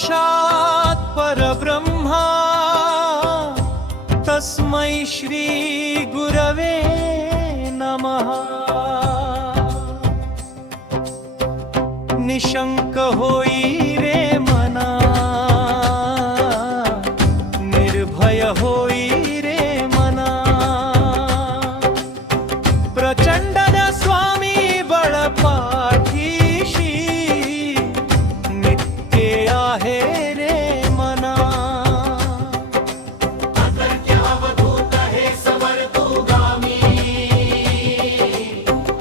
साक्षात् परब्रह्मा तस्मै श्री गुरवे नमः। निशंक होई रे मना, निर्भय होई रे मना। प्रचंड स्वामी बळ पाठीशी, नित्य आहे रे मना। अतर्क्य अवधूत हे समर्थोगामी,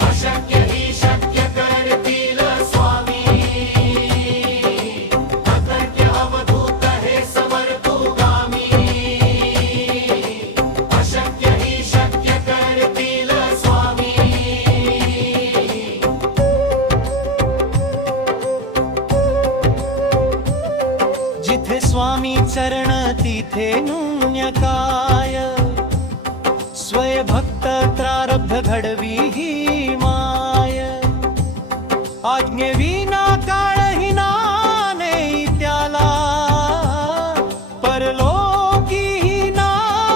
अशक्य ही शक्य करतील स्वामी। अतर्क्य अवधूत हे समर्थोगामी, अशक्य ही शक्य करतील स्वामी। जिथे स्वामी चरण तिथे न्यून्य काय, स्वय भक्त प्रारब्ध घडवी ही माय। आज्ञे विना काळही नाने त्याला, परलोकी ही ना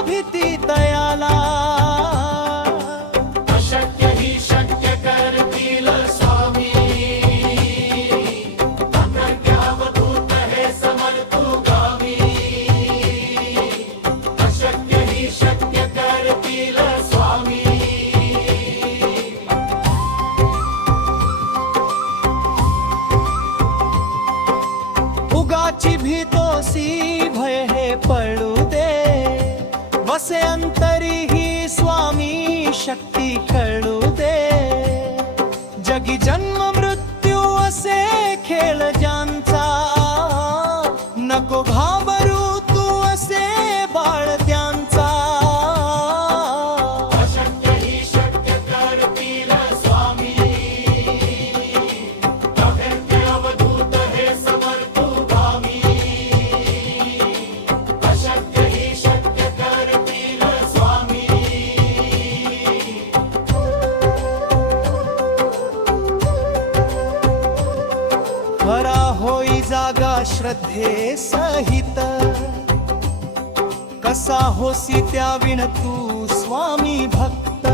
भीती तयाला। अशक्य ही शक्य करतील स्वामी। अतर्क्य अवधूत हे समर्थोगामी, अशक्य ही शक्य करतील स्वामी। उगाची भीतोसी भय हे पळू दे, वसे अंतरी ही स्वामी शक्ती कळू दे। जगी जन्म मृत्यू असे खेळ ज्यांचा, नको घाबरू तू असे बाळ त्यांचा। अशक्य ही शक्य करतील स्वामी। अतर्क्य अवधूत हे समर्थोगामी, अशक्य ही शक्य करतील स्वामी। खरा होई जागा श्रद्धे सहित, कसा होसी त्या विण तू स्वामी भक्त।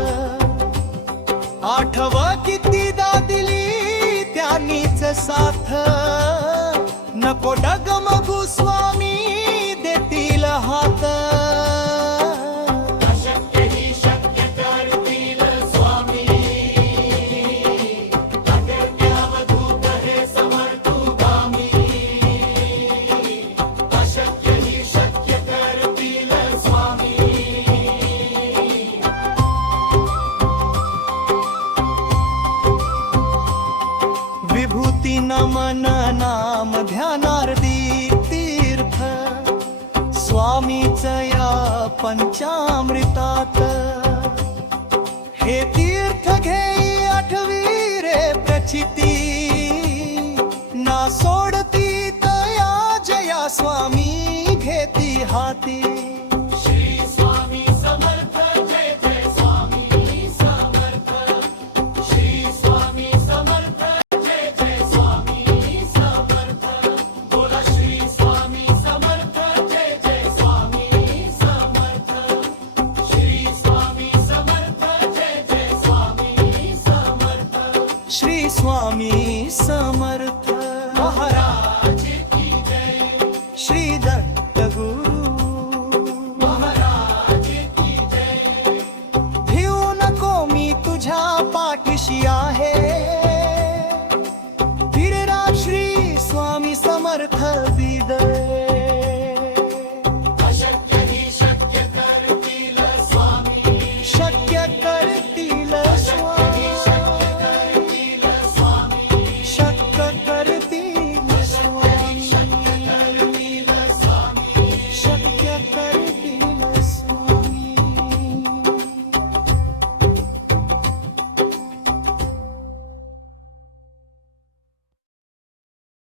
आठव कितीदा दिली त्यांनीच साथ, नको डगमगू स्वामी देतील हात। अशक्य ही शक्य करतील स्वामी। अतर्क्य अवधूत हे समर्थोगामी, अशक्य ही शक्य करतील स्वामी। विभूती नमन नाम ध्यानार्दी तीर्थ, स्वामीच या पंचामृतात। हे तीर्थ घेई आठवी रे प्रचिती, ना सोडती तया जया स्वामी घेती हाती।